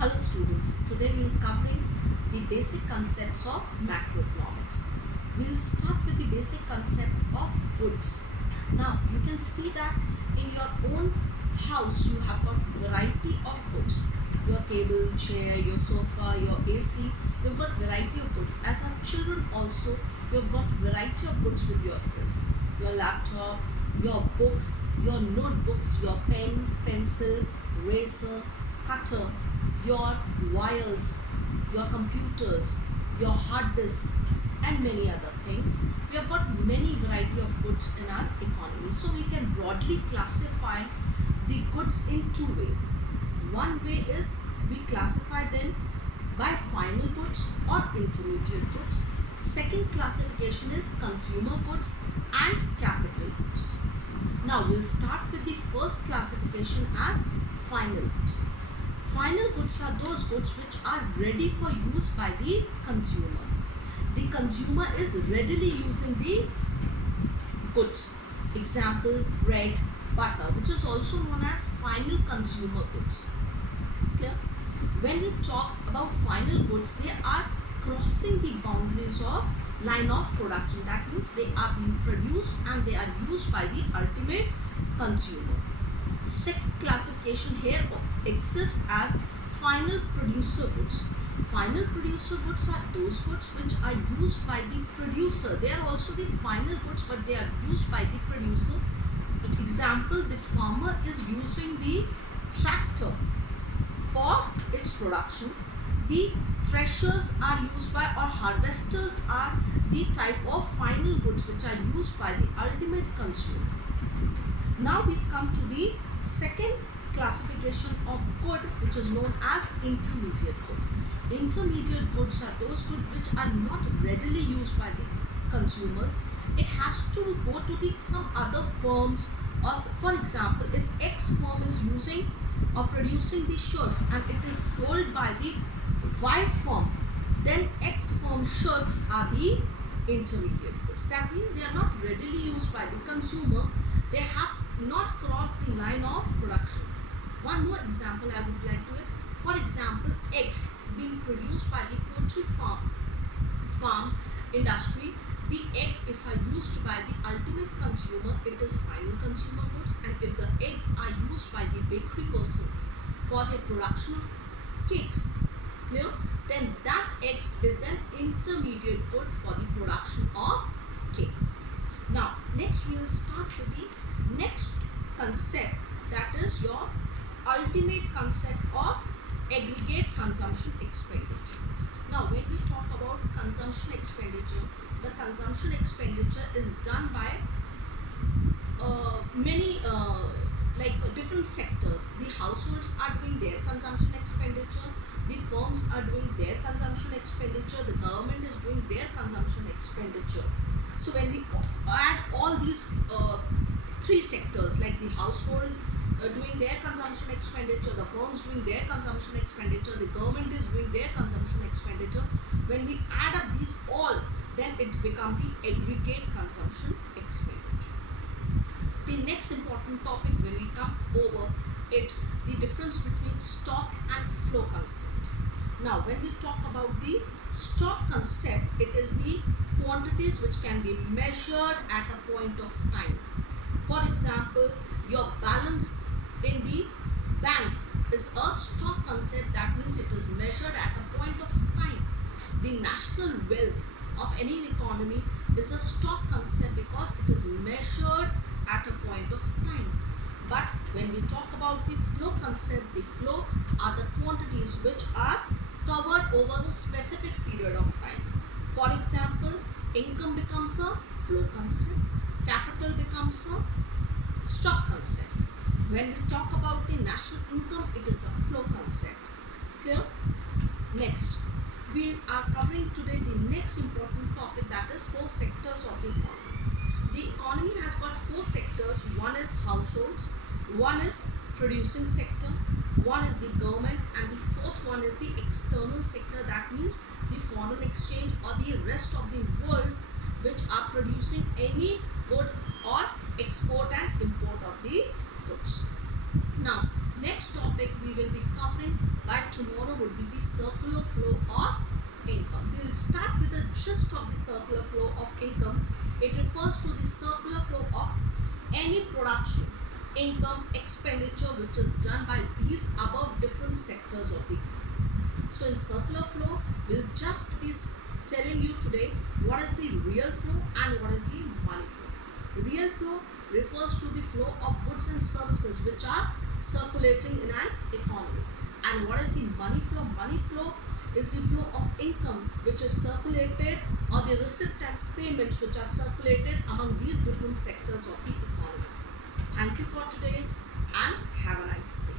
Hello students, today we will covering the basic concepts of macroeconomics. We will start with the basic concept of goods. Now you can see that in your own house you have got variety of goods. Your table, chair, your sofa, your AC, you've got variety of goods. As our children also, you've got variety of goods with yourselves. Your laptop, your books, your notebooks, your pen, pencil, razor, cutter, your wires, your computers, your hard disk, and many other things. We have got many variety of goods in our economy. So we can broadly classify the goods in two ways. One way is we classify them by final goods or intermediate goods. Second classification is consumer goods and capital goods. Now we'll start with the first classification as final goods. Final goods are those goods which are ready for use by the consumer. The consumer is readily using the goods. Example, bread, butter, which is also known as final consumer goods. Clear? When we talk about final goods, they are crossing the boundaries of line of production. That means they are being produced and they are used by the ultimate consumer. Second classification here exists as final producer goods. Final producer goods are those goods which are used by the producer. They are also the final goods, but they are used by the producer. Example, the farmer is using the tractor for its production. The threshers are used by, or harvesters are the type of final goods which are used by the ultimate consumer. Now we come to the second classification of good, which is known as intermediate good. Intermediate goods are those goods which are not readily used by the consumers. It has to go to some other firms, or for example, if X firm is using or producing the shirts and it is sold by the Y firm, then X firm shirts are the intermediate goods. That means they are not readily used by the consumer. They have not crossed the line of production. One more example I would like to give. For example, eggs being produced by the poultry farm industry. The eggs, if are used by the ultimate consumer, it is final consumer goods. And if the eggs are used by the bakery person for the production of cakes, clear, then that eggs is an intermediate good for the production of cake. Now next we will start with the next concept, that is your ultimate concept of aggregate consumption expenditure. Now when we talk about consumption expenditure, the consumption expenditure is done by many different sectors. The households are doing their consumption expenditure, the firms are doing their consumption expenditure, the government is doing their consumption expenditure. So when we add all these three sectors, like the household doing their consumption expenditure, the firms doing their consumption expenditure, the government is doing their consumption expenditure, when we add up these all, then it becomes the aggregate consumption expenditure. The next important topic when we come over it, the difference between stock and flow concept. Now when we talk about the stock concept, it is the quantities which can be measured at a point of time. For example, your balance in the bank is a stock concept. That means it is measured at a point of time. The national wealth of any economy is a stock concept because it is measured at a point of time. But when we talk about the flow concept, the flow are the quantities which are covered over a specific period of time. For example, income becomes a flow concept, capital becomes a stock concept. When we talk about the national income, it is a flow concept. Clear? Next, we are covering today the next important topic, that is four sectors of the economy. The economy has got four sectors. One is households, one is producing sector, one is the government, and the fourth one is the external sector. That means the foreign exchange or the rest of the world which are producing any good or export and import of the goods. Now next topic we will be covering by tomorrow the circular flow of income. We will start with the gist of the circular flow of income. It refers to the circular flow of any production, income, expenditure which is done by these above different sectors of the economy. So in circular flow, we'll just be telling you today what is the real flow and what is the money flow. Real flow refers to the flow of goods and services which are circulating in an economy. And what is the money flow? Money flow is the flow of income which is circulated, or the receipt and payments which are circulated among these different sectors of the economy. Thank you for today and have a nice day.